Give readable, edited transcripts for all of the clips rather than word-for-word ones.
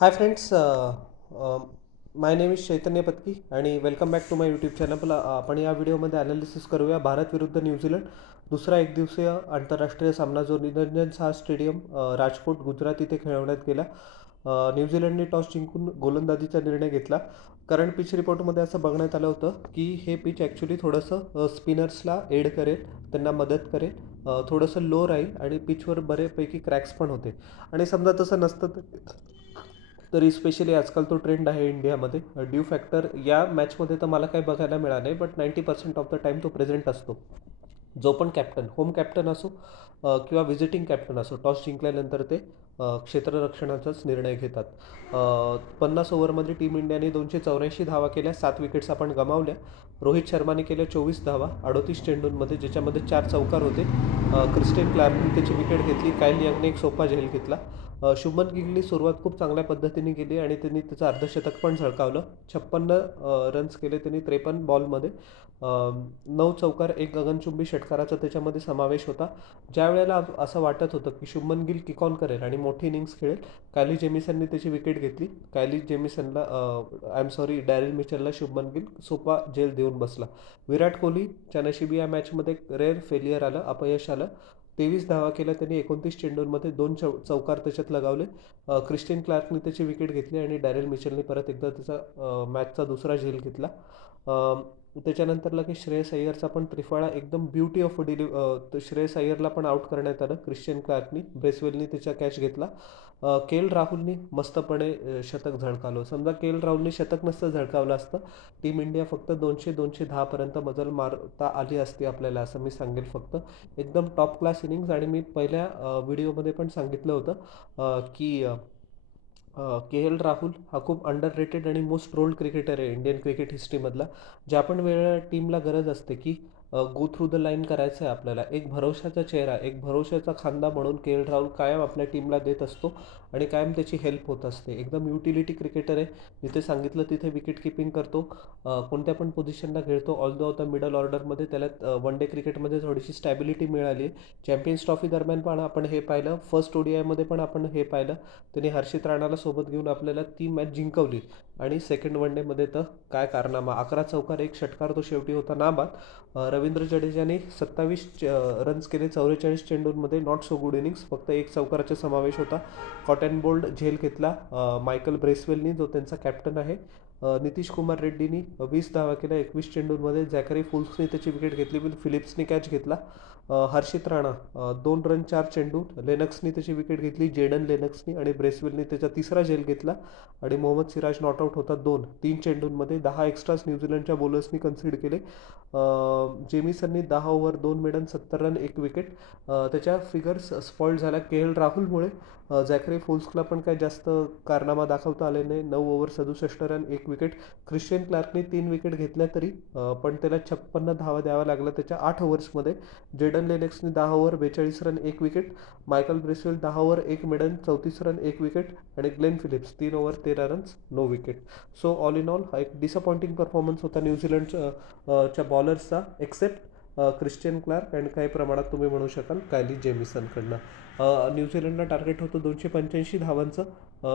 High friends, my name is Chaitanya Patki आणि welcome back to my YouTube channel. आपण या व्हिडिओमध्ये ॲनालिसिस करूया भारत विरुद्ध न्यूझीलंड दुसरा एकदिवसीय आंतरराष्ट्रीय सामना जो निरंजन शाह स्टेडियम राजकोट गुजरात इथे खेळवण्यात गेला. न्यूझीलंडने टॉस जिंकून गोलंदाजीचा निर्णय घेतला. कारण पिच रिपोर्टमध्ये असं बघण्यात आलं होतं की हे पिच ॲक्च्युली थोडंसं स्पिनर्सला एड करेल, त्यांना मदत करेल, थोडंसं लो राहील आणि पिचवर बरेपैकी क्रॅक्स पण होते. आणि समजा तसं नसतं तरी स्पेशली आजकाल तो ट्रेंड आहे इंडियामध्ये. ड्यू फॅक्टर या मॅचमध्ये तर मला काही बघायला मिळालं नाही, बट 90% ऑफ द टाईम तो प्रेझेंट असतो. जो पण कॅप्टन, होम कॅप्टन असो किंवा व्हिजिटिंग कॅप्टन असो, टॉस जिंकल्यानंतर ते क्षेत्ररक्षणाचाच निर्णय घेतात. 50 ओव्हरमध्ये टीम इंडियाने 284 धावा केल्या, 7 विकेट्स आपण गमावल्या. रोहित शर्माने केल्या 24 धावा 38 चेंडूंमध्ये, ज्याच्यामध्ये 4 चौकार होते. क्रिस्टियन क्लार्कने त्याची विकेट घेतली. कायल यंगने एक सोपा झेल घेतला. शुभमन गिलने सुरुवात खूप चांगल्या पद्धतीने केली आणि त्यांनी त्याचं अर्धशतक पण झळकावलं. 56 रन्स केले त्यांनी 53 बॉलमध्ये. 9 चौकार, एक गगनचुंबी षटकाराचा त्याच्यामध्ये समावेश होता. ज्या वेळेला असं वाटत होतं की शुभमन गिल किक ऑन करेल आणि मोठी इनिंग्स खेळेल, कायली जेमिसनने त्याची विकेट घेतली. कायली जेमिसनला आय एम सॉरी डॅरेल मिचलला शुभमन गिल सोपा झेल देऊन बसला. विराट कोहलीच्या नशिबी या मॅचमध्ये रेअर फेलियर आलं, अपयश आलं. 23 धावा केल्या त्यांनी 29 चेंडूंमध्ये, 2 चौकार त्याच्यात लगावले. क्रिस्टियन क्लार्कने त्याची विकेट घेतली आणि डॅरेल मिचलने परत एकदा त्याचा मॅचचा दुसरा झेल घेतला. त्याच्यानंतर लगेच श्रेयस अय्यरचा पण त्रिफळा, एकदम ब्युटी ऑफ श्रेयस अय्यरला पण आउट करण्यात आलं क्रिस्टियन क्लार्कनी. ब्रेसवेलनी त्याचा कॅच घेतला. के एल राहुलनी मस्तपणे शतक झळकावलं. समजा के एल राहुलने शतक नसतं झळकावलं असतं, टीम इंडिया फक्त 200-210 पर्यंत मजल मारता आली असती आपल्याला, असं मी सांगेल. फक्त एकदम टॉप क्लास इनिंग्स. आणि मी पहिल्या व्हिडिओमध्ये पण सांगितलं होतं की के एल राहुल हा खूप अंडररेटेड आणि मोस्ट रोल्ड क्रिकेटर आहे इंडियन क्रिकेट हिस्ट्रीमधला. ज्या पण वेळेला टीमला गरज असते की गो थ्रू द लाईन करायचं आहे आपल्याला, एक भरोशाचा चेहरा, एक भरोशाचा खांदा म्हणून के एल राहुल कायम आपल्या टीमला देत असतो आणि कायम त्याची हेल्प होत असते. एकदम युटिलिटी क्रिकेटर आहे. जिथे सांगितलं तिथे विकेट किपिंग करतो, कोणत्या पण पोझिशनला खेळतो. ऑल्दो आता मिडल ऑर्डरमध्ये त्याला वन डे क्रिकेटमध्ये थोडीशी स्टॅबिलिटी मिळाली आहे. चॅम्पियन्स ट्रॉफी दरम्यान पण आपण हे पाहिलं, फर्स्ट ओडीआयमध्ये पण आपण हे पाहिलं. त्यांनी हर्षित राणाला सोबत घेऊन आपल्याला ती मॅच जिंकवली. आणि सेकंड वन डेमध्ये तर काय कारनामा, 11 चौकार, एक षटकार, तो शेवटी होता नाबाद. रवींद्र जडेजाने 27 रन्स केले 44 चेंडूंमध्ये. नॉट सो गुड इनिंग्स, फक्त एक चौकाराचा समावेश होता. कॉटन बोल्ड झेल घेतला मायकल ब्रेसवेलनी, जो त्यांचा कॅप्टन आहे. नितीश कुमार रेड्डीनी 20 धावा केल्या 21 चेंडूंमध्ये. झॅकरी फुल्सने त्याची विकेट घेतली. फिलिप्सने कॅच घेतला. हर्षित राणा 2 रन 4 चेंडू. लेनक्सनी त्याची विकेट घेतली, जेडन लेनक्सनी. आणि ब्रेसवेलने त्याचा तिसरा झेल घेतला. आणि मोहम्मद सिराज नॉट आऊट होता 3 चेंडूंमध्ये. 10 एक्स्ट्राज न्यूझीलंडच्या बॉलर्सनी कन्सिड केले. जेमिसननी 10 ओव्हर 2 मेडन 70 रन 1 विकेट. त्याच्या फिगर्स स्पॉइल्ड झाल्या के एल राहुलमुळे. झॅकरी फुल्सला पण काही जास्त कारनामा दाखवता आले नाही. 9 ओव्हर 67 रन 1 विकेट. क्रिस्टियन क्लार्कने 3 विकेट घेतल्या तरी पण त्याला 56 धावा द्यावा लागला त्याच्या 8 ओव्हर्समध्ये. जेडन लेनेक्सने 10 over 42 run 1 wicket. Michael Bracewell 10 over 1 maiden 34 run 1 wicket. आणि Glenn Phillips 3 over 13 runs no wicket. So all in all हा एक डिसअपॉइंटिंग परफॉर्मन्स होता न्यूझीलंडच्या बॉलर्सचा, एक्सेप्ट क्रिस्टियन क्लार्क आणि काही प्रमाणात तुम्ही म्हणू शकाल कायली जेमिसनकडनं. न्यूझीलंडला टार्गेट होतं 285 धावांचं.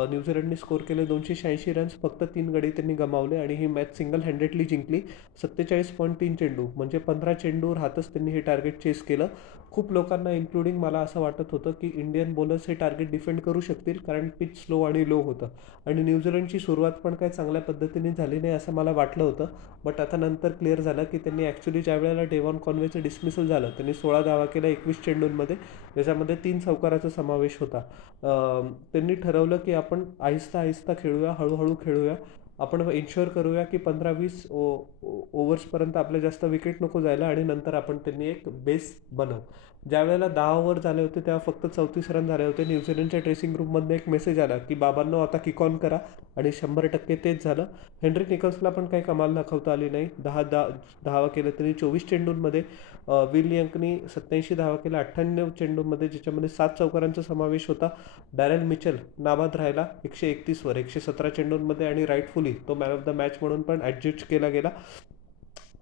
न्यूझीलंडने स्कोर केले 286 रन्स. फक्त 3 गडी त्यांनी गमावले आणि ही मॅच सिंगल हँडेडली जिंकली. 47.3 चेंडू म्हणजे 15 चेंडू राहतच त्यांनी हे टार्गेट चेस केलं. खूप लोकांना इन्क्लुडिंग मला असं वाटत होतं की इंडियन बॉलर्स हे टार्गेट डिफेंड करू शकतील, कारण पिच स्लो आणि लो होतं. आणि न्यूझीलंडची सुरुवात पण काही चांगल्या पद्धतीने झाली नाही असं मला वाटलं होतं. बट आता नंतर क्लिअर झालं की त्यांनी ॲक्च्युली ज्या वेळेला डेव्हॉन कॉन्वेचं डिसमिसल झालं, त्यांनी 16 धावा केल्या 21 चेंडूंमध्ये, ज्याच्यामध्ये 3 चौकाराचा समावेश होता. त्यांनी ठरवलं की आपण आहिस्ता आहिस्ता खेळूया, हळूहळू खेळूया. आपण इन्शुअर करूया की 15-20 ओव्हर्सपर्यंत आपल्या जास्त विकेट नको जायला आणि नंतर आपण त्यांनी एक बेस बनवू. ज्या वेळेला 10 ओव्हर झाले होते तेव्हा फक्त 34 रन झाले होते. न्यूझीलंडच्या ड्रेसिंग रूममधनं एक मेसेज आला की बाबांनो आता किक ऑन करा, आणि 100% तेच झालं. हेनरी निकल्सला पण काही कमाल दाखवता आली नाही. 10 धावा केल्या त्यांनी 24 चेंडूंमध्ये. विल यंकनी 87 धावा केल्या 98 चेंडूंमध्ये, ज्याच्यामध्ये 7 चौकारांचा समावेश होता. डॅरेल मिचल नाबाद राहिला 131 चेंडूंमध्ये आणि राईटफुली तो मॅन ऑफ द मॅच म्हणून पण ॲडजस्ट केला गेला.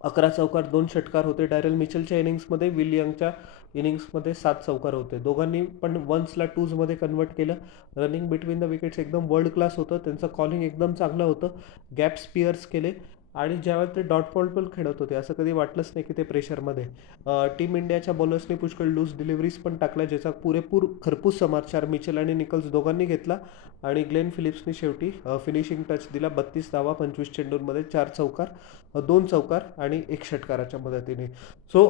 11 चौकार 2 षटकार होते डॅरेल मिचेलच्या इनिंग्समध्ये. विल यंगच्या इनिंग्समध्ये 7 चौकार होते. दोघांनी पण वन्सला टूजमध्ये कन्वर्ट केलं. रनिंग बिटवीन द विकेट्स एकदम वर्ल्ड क्लास होतं. त्यांचं कॉलिंग एकदम चांगलं होतं. गॅप स्पिअर्स केले आणि ज्यावेळेस ते डॉट बॉल पण खेळत होते असं कधी वाटलंच नाही की ते प्रेशरमध्ये. टीम इंडियाच्या बॉलर्सनी पुष्कळ लूज डिलिव्हरीज पण टाकल्या, ज्याचा पुरेपूर खरपूस समाचार मिचेल आणि निकल्स दोघांनी घेतला आणि ग्लेन फिलिप्सनी शेवटी फिनिशिंग टच दिला. 32 धावा 25 चेंडूंमध्ये, 4 चौकार, 2 चौकार आणि 1 षटकाराच्या मदतीने. So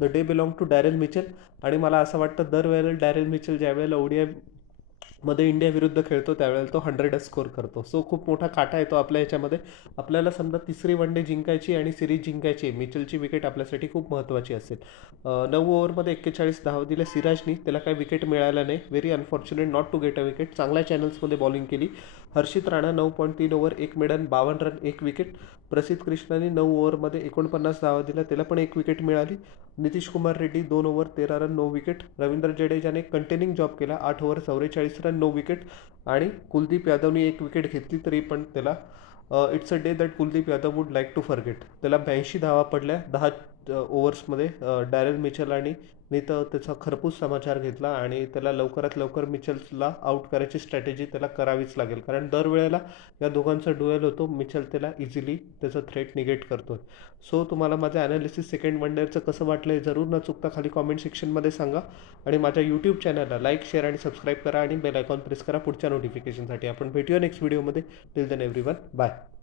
the day belong to Daryl Mitchell. आणि मला असं वाटतं दरवेळेला डॅरेल मिचेल ज्यावेळेला ओडीआय मध्ये इंडिया विरुद्ध खेळतो त्यावेळेला तो 100 स्कोर करतो. सो खूप मोठा काटा येतो आपल्या ह्याच्यामध्ये. आपल्याला समजा तिसरी वनडे जिंकायची आणि सिरीज जिंकायची. मिचेलची विकेट आपल्यासाठी खूप महत्त्वाची असेल. 9 ओव्हरमध्ये 41 धावा दिल्या सिराजनी. त्याला काही विकेट मिळाल्या नाही. Very unfortunate not to get a wicket. चांगल्या चॅनल्समध्ये बॉलिंग केली. Harshit Rana 9.3 over 1 maiden 52 run 1 wicket. Prasidh कृष्णाने 9 ओव्हरमध्ये 49 धावा दिल्या, त्याला पण 1 विकेट मिळाली. Nitish Kumar Reddy 2 over 13 run 9 wicket. Ravindra जडेजाने कंटेनिंग जॉब केला, 8 ओव्हर 44 रन 9 विकेट. आणि कुलदीप यादवने 1 विकेट घेतली तरी पण त्याला it's a day that Kuldeep Yadav would like to forget. त्याला 82 धावा पडल्या 10 ओव्हर्समध्ये. डॅरेल मिचेल आणि नीतं त्याचा खरपूस समाचार घेतला आणि त्याला लवकरात लवकर मिचेलला आउट करायची स्ट्रॅटेजी त्याला करावीच लागेल, कारण दरवेळेला या दोघांचा ड्युएल होतो. मिचेल त्याला इझिली त्याचं थ्रेट निगेट करतो. सो तुम्हाला माझं ॲनालिसिस सेकंड वनडेचं कसं वाटलं हे जरूर न चुकता खाली कॉमेंट सेक्शनमध्ये सांगा. आणि माझ्या यूट्यूब चॅनलला लाईक, शेअर आणि सबस्क्राईब करा आणि बेल आयकॉन प्रेस करा पुढच्या नोटिफिकेशनसाठी. आपण भेटूया नेक्स्ट व्हिडिओमध्ये. Till then everyone, bye.